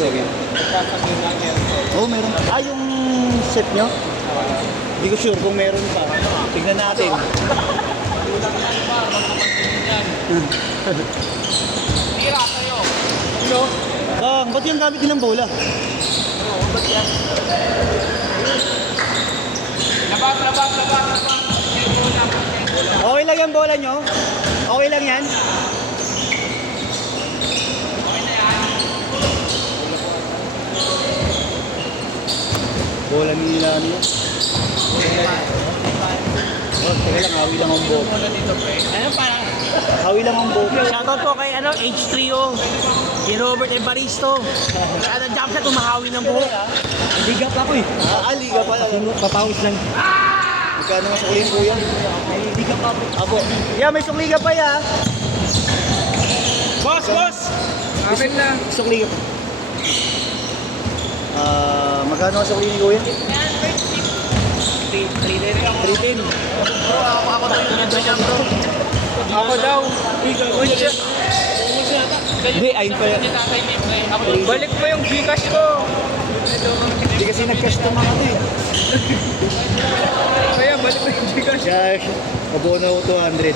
sorry. Oo, meron. Ah, yung set nyo? Hindi ko sure kung meron pa. Tignan natin. Tira kayo. Ano? Ba't yung gamit nilang bola? Ba't yan? Labas. Okay lang yung bola nyo? Okay lang yan? Bola nila ano yan? Oh, teka lang, hawi lang ang bola. Ano pa? Hawi lang ang bola. Shoutout po kay H3O. Si Robert Evaristo. Kaya jump shot, umahawi ng buhok. Liga pa ako eh. Liga pa lang. Papawis lang. Magkano nga sukulin po yan? Liga pa po. Apo. Yeah, may sukliga pa ya. Boss! Amin na. Sukliga pa. Magkano nga sukulin ni Kuya? 310. Ako daw. Hindi, ayun pa yan. Balik mo yung Gcash ko. Hindi kasi nag-cash to mga ito eh. Kaya balik mo yung Gcash. Kaya, abono ko 200.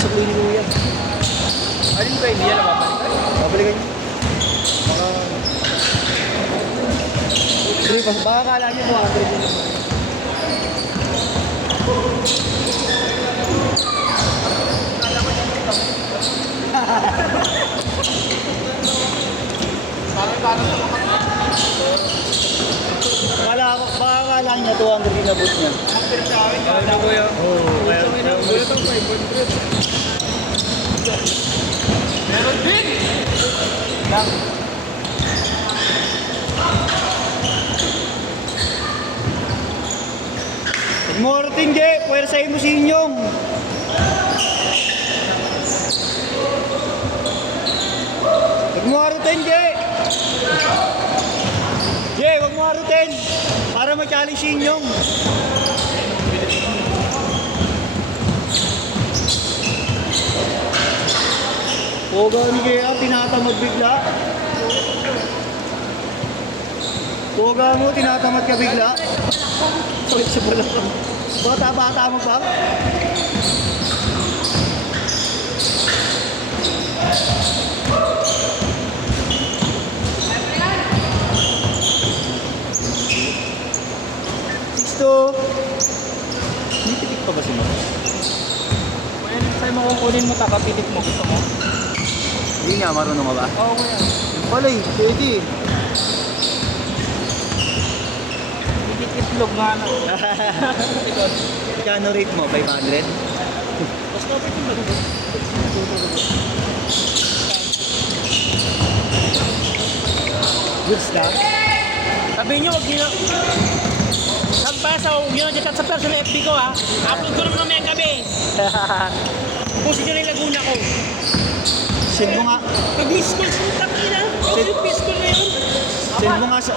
Sukulin ni Kuya. Alin ba hindi yan nababalikan? Babalikan niyo. Baka kala niyo 200 din. Baka kala niya 200 din abot niya. Ano ko yan? Oo, kaya Gulat ang 500. Meron din! Lang. Morting J, puwersahin mo si Inyong. Huwag mo harutin, J. J, huwag mo harutin. Para mag-challenge si Inyong. Poga ni Kaya, tinatamad bigla. Poga mo, tinatamad ka bigla. Ulit sa bola ko. Bata-bata mo pa? Sisto! May pitik pa ba si Mama? Kuya, next time mo kukunin mo, takapilit mo. Gusto mo? Hindi nga, marunong ka ba? Oo, kuya. Yung pala eh, pwede eh. Itlog nga na. Kano rate mo? 500? Basta kapit yung bago. Goods na? Sabi nyo, huwag nyo. Sampasa, huwag nyo dyan sa personal FB ko ha. Upload ko naman may gabi. Pusin nyo na yung Laguna ko. Send mo nga. Pag-miss call, sintang ina. Yung miss call na yun.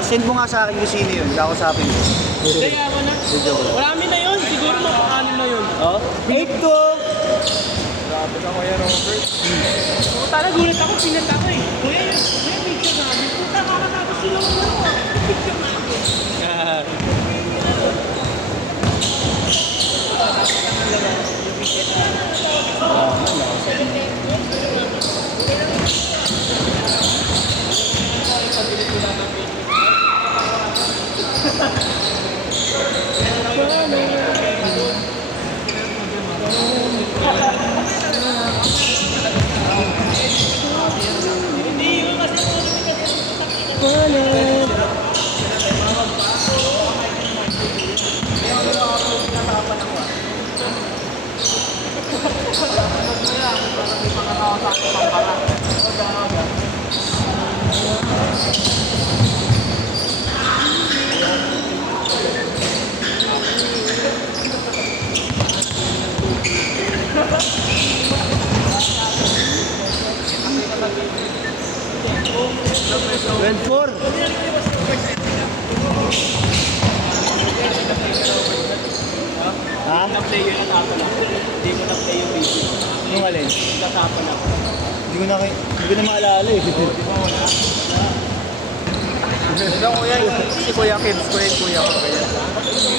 Send mo nga sa akin kung sino yun. Kakasapin ko. Kaya mo na. Marami na yun. Siguro mapakanin na yun. Oh? 8-2! Grabe ka kuya Robert. Puta na, gulat ako. Pinata ko eh. Kuya, picture namin. Puta, kakatapos sila ko na. Picture namin. Redford. Ha? Na-play yun ang ako lang. Hindi mo na-play yung video. Yung alin? Kasama na. Hindi ko na maalala eh. Di ba wala? Ito kuya, si Kuya Kids ko yung kuya ko.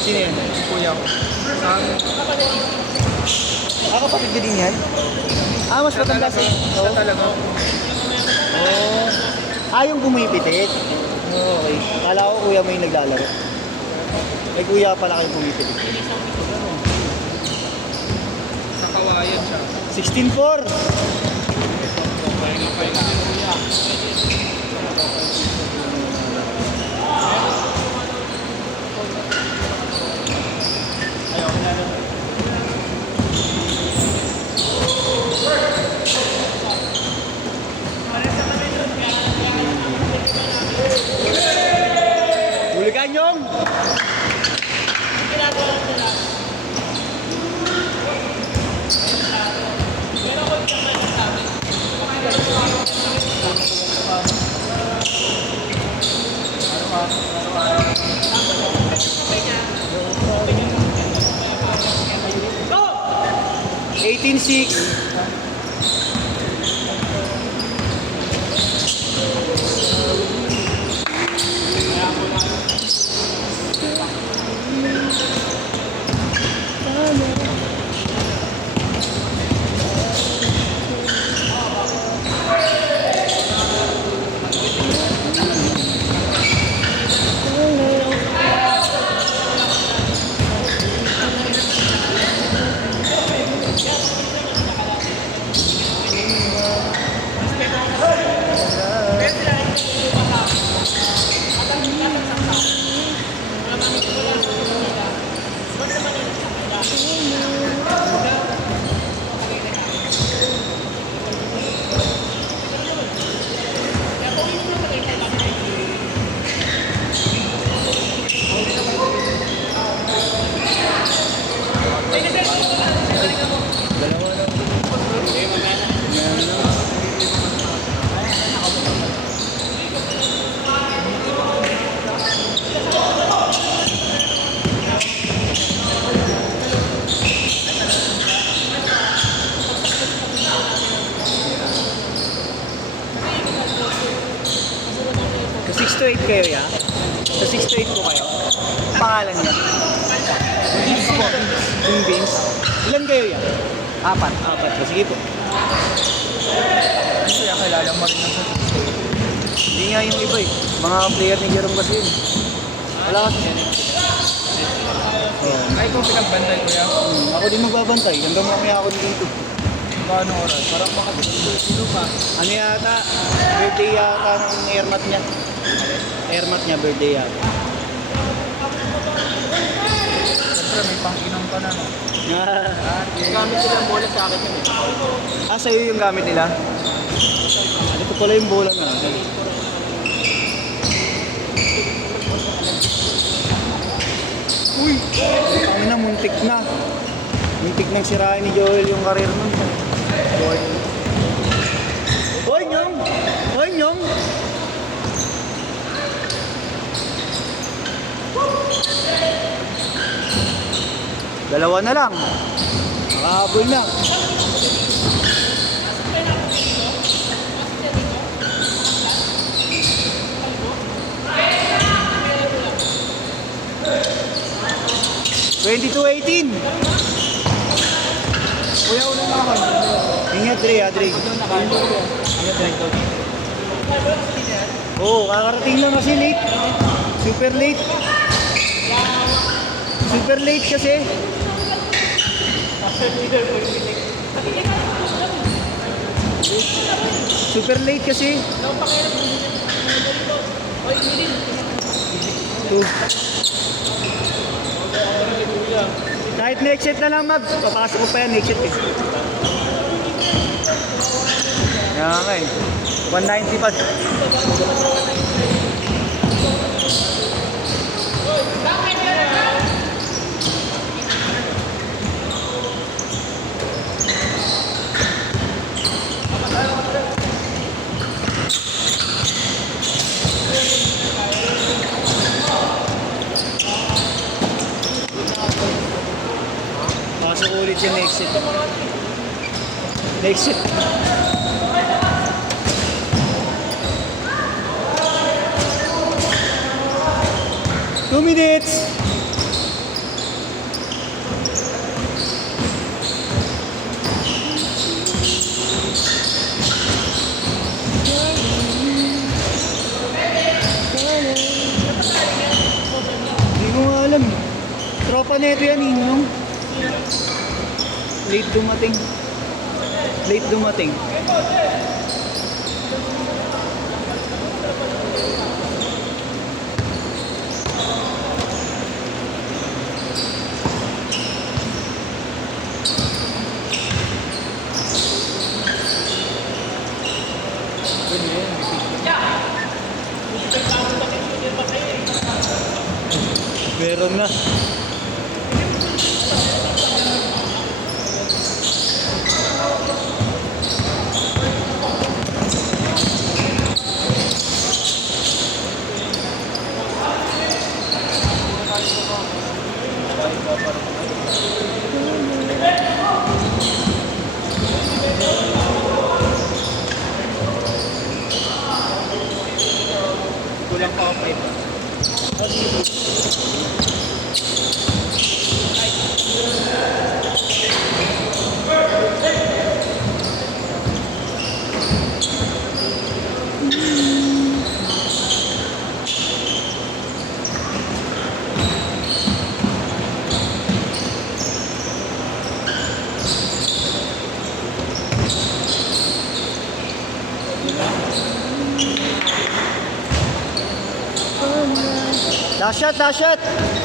Sino yan? Si kuya ko. Saan? Kapatid ka din yan? Mas matanda sa... Siya talaga. Yung pumipitit? Okay. Kala ko kuya mo yung naglalaro. Ay kuya pala kayong pumipitit. Nakawayan siya. 16-4! Huligan yung! Go! 18-6. Sa 6 to 8 kayo ya? Sa 6 to 8 po kayo? Pangalan niya? Vince po. Yung Vince. Ilan kayo ya? 4. 4. Sige po. Kaya kilala mo rin ng sa Hindi nga yung iba eh. Mga player ni Jerome kasi yun. Wala kasi yan eh. Ay, kung pinagbantay ko yan. Ako din magbabantay. Hanggang mamaya ako dito. Paano oras? Parang makapagpulo pa. Ano yata? Birthday yata ng airmat niya. Airmat niya, birthday yata. Siyempre, may pang-inom ka na, no? Gamit sila ang bola sa akin yun. Sa'yo yung gamit nila? Ito pala yung bola na. Uy! Ang na, muntik na. Muntik nang sirain ni Joel yung karir nun. Hoy, Nyong! Hoy, Nyong! Dalawa na lang. Nakahabol na. (22-18). Kuya, ulo na ako. Ingat, Dre, ha, Dre. Oo, kakarating lang kasi late. Super late. Super late kasi. Super late kasi. Two. Kahit next set na lang, Mabs. Papasok ko pa yan next set eh. Kaya nga eh. 190 pa. Pasok ulit yung next set. Next shot. Two minutes. Hindi ko nga alam. Tropa neto yan, Inong. Late dumating. Late dumating. Meron na. Kulang pa ako 5. Last shot, last shot.